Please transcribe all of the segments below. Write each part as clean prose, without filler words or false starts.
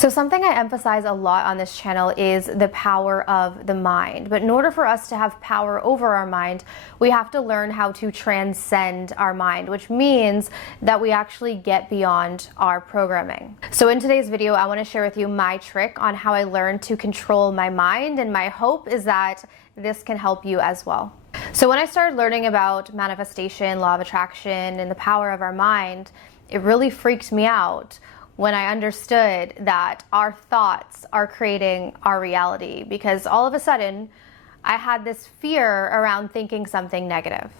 So something I emphasize a lot on this channel is the power of the mind. But in order for us to have power over our mind, we have to learn how to transcend our mind, which means that we actually get beyond our programming. So in today's video, I want to share with you my trick on how I learned to control my mind, and my hope is that this can help you as well. So when I started learning about manifestation, law of attraction, and the power of our mind, it really freaked me out when I understood that our thoughts are creating our reality, because all of a sudden I had this fear around thinking something negative.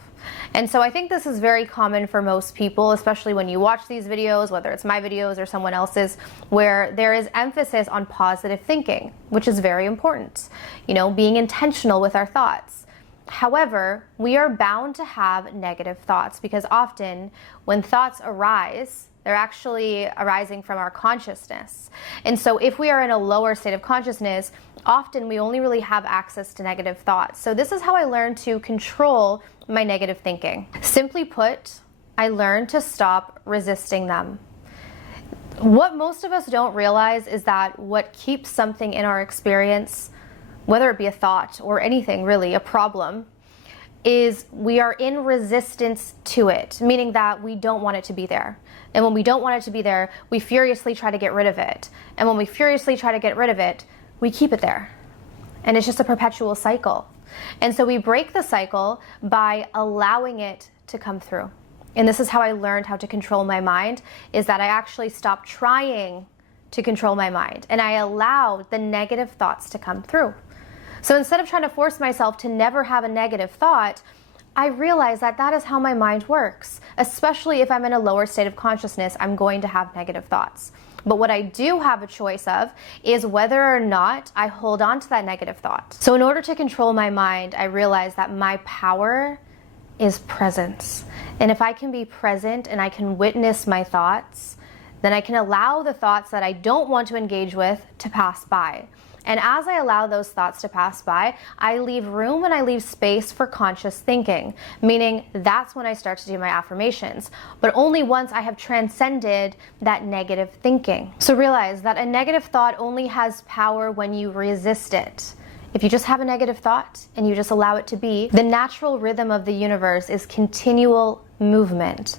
And so I think this is very common for most people, especially when you watch these videos, whether it's my videos or someone else's, where there is emphasis on positive thinking, which is very important. You know, being intentional with our thoughts. However, we are bound to have negative thoughts, because often when thoughts arise, they're actually arising from our consciousness. And so if we are in a lower state of consciousness, often we only really have access to negative thoughts. So this is how I learned to control my negative thinking. Simply put, I learned to stop resisting them. What most of us don't realize is that what keeps something in our experience, whether it be a thought or anything really, a problem, is we are in resistance to it, meaning that we don't want it to be there. And when we don't want it to be there, we furiously try to get rid of it. And when we furiously try to get rid of it, we keep it there. And it's just a perpetual cycle. And so we break the cycle by allowing it to come through. And this is how I learned how to control my mind, is that I actually stopped trying to control my mind, and I allowed the negative thoughts to come through. So instead of trying to force myself to never have a negative thought, I realized that that is how my mind works. Especially if I'm in a lower state of consciousness, I'm going to have negative thoughts. But what I do have a choice of is whether or not I hold on to that negative thought. So in order to control my mind, I realized that my power is presence. And if I can be present and I can witness my thoughts, then I can allow the thoughts that I don't want to engage with to pass by. And as I allow those thoughts to pass by, I leave room and I leave space for conscious thinking, meaning that's when I start to do my affirmations, but only once I have transcended that negative thinking. So realize that a negative thought only has power when you resist it. If you just have a negative thought and you just allow it to be, the natural rhythm of the universe is continual movement.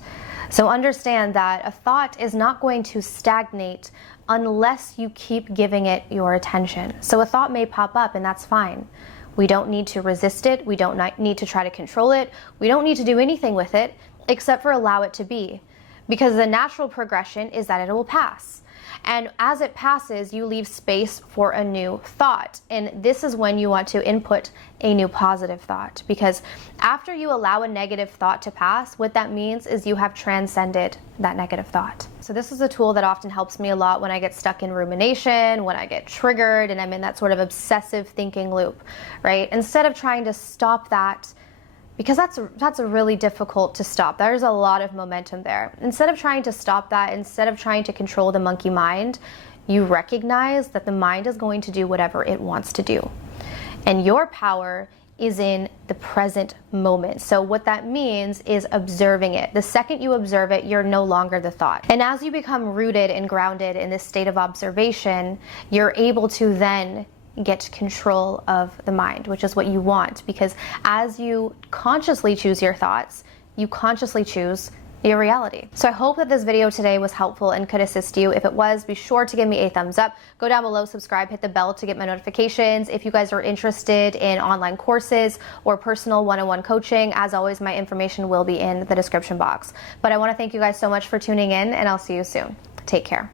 So understand that a thought is not going to stagnate unless you keep giving it your attention. So a thought may pop up, and that's fine. We don't need to resist it. We don't need to try to control it. We don't need to do anything with it except for allow it to be, because the natural progression is that it will pass. And as it passes, you leave space for a new thought. And this is when you want to input a new positive thought, because after you allow a negative thought to pass, what that means is you have transcended that negative thought. So this is a tool that often helps me a lot when I get stuck in rumination, when I get triggered and I'm in that sort of obsessive thinking loop, right? Instead of trying to stop that, because that's really difficult to stop. There's a lot of momentum there. Instead of trying to stop that, instead of trying to control the monkey mind, you recognize that the mind is going to do whatever it wants to do. And your power is in the present moment. So what that means is observing it. The second you observe it, you're no longer the thought. And as you become rooted and grounded in this state of observation, you're able to then get control of the mind, which is what you want, because as you consciously choose your thoughts, you consciously choose your reality. So I hope that this video today was helpful and could assist you. If it was, be sure to give me a thumbs up. Go down below, subscribe, hit the bell to get my notifications. If you guys are interested in online courses or personal one-on-one coaching, as always, my information will be in the description box. But I want to thank you guys so much for tuning in, and I'll see you soon. Take care.